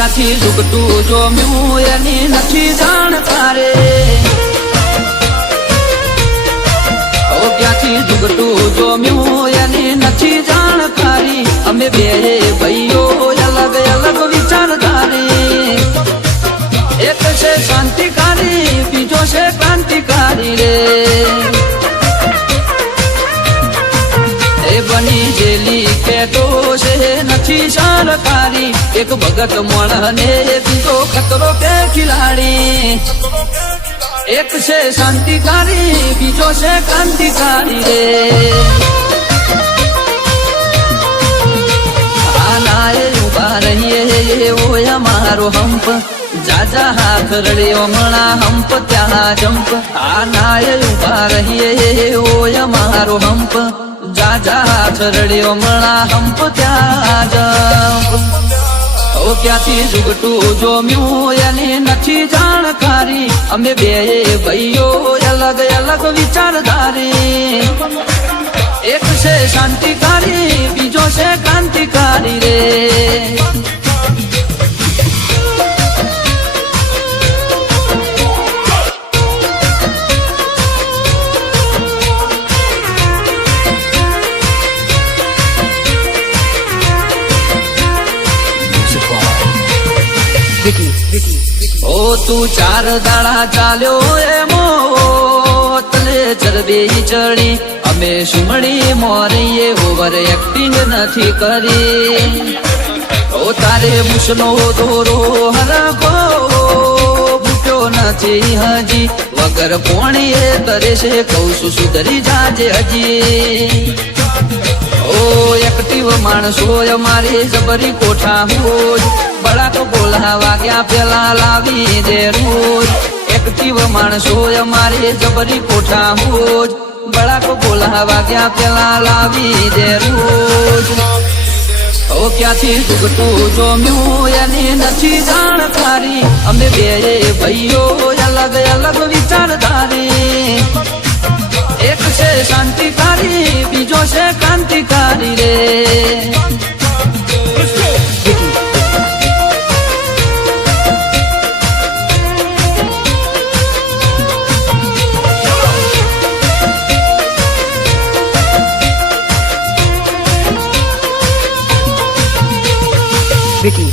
ક્યાંથી ઝૂકતું જોમ્યું એની નથી જાણકારે ક્યાંથી ઝૂકતું જોમ્યું એની નથી જાણકારી અમે બે ભાઈઓ અલગ અલગ વિચારધારી એક છે શાંતિકારી બીજો છે ક્રાંતિકારી રે એ બની જેલી કેટો છે નથી સરકારી એક ભગત મળને બીજો ખતરો કે ખિલાડી એક છે શાંતિકારી બીજો છે ક્રાંતિકારી રે આનાએ ઉભા રહીએ ઓય અમારો હંપ જાજા હાથ રડ્યો મણા હંપ ત્યાં જંપ આનાએ ઉભા રહીએ ઓય અમારો હંપ જાજા હાથ રડ્યો મણા હંપ ત્યાં જંપ ક્યાંથી ઝૂકતું જોમ્યું એની નથી જાણકારી અમે બે ભાઈઓ અલગ અલગ વિચારધારી એક છે શાંતિકારી બીજો છે ક્રાંતિકારી રે ઓ તું ચાર દાડા ચાલ્યો એમો તલે ચરબી ચડી અમે સુમડી મોરીએ ઓવર એક્ટિંગ નથી કરી ઓ તારે મુસનો દોરો હરકો ભૂખ્યો નથી હજી વગર પોણીએ કરે છે કઉ છું સુધરી જાજે હજી ઓ એક્ટિવ માણસો અમારી જબરી કોઠા હોય બળા તો બોલાવા ગયા પેલા લાવી દે રોજ એક્ટિવ માણસો અમારી જબરી કોઠા હોય બળા તો બોલાવા ગયા પેલા લાવી દે રોજ ઓ ક્યાંથી ઝૂકતું જોમ્યું એની નથી જાણકારી અમે બે ભાઈઓ અલગ અલગ વિચારધારી એક છે શાંતિકારી બીજો છે ક્રાંતિકારી રે Vicky.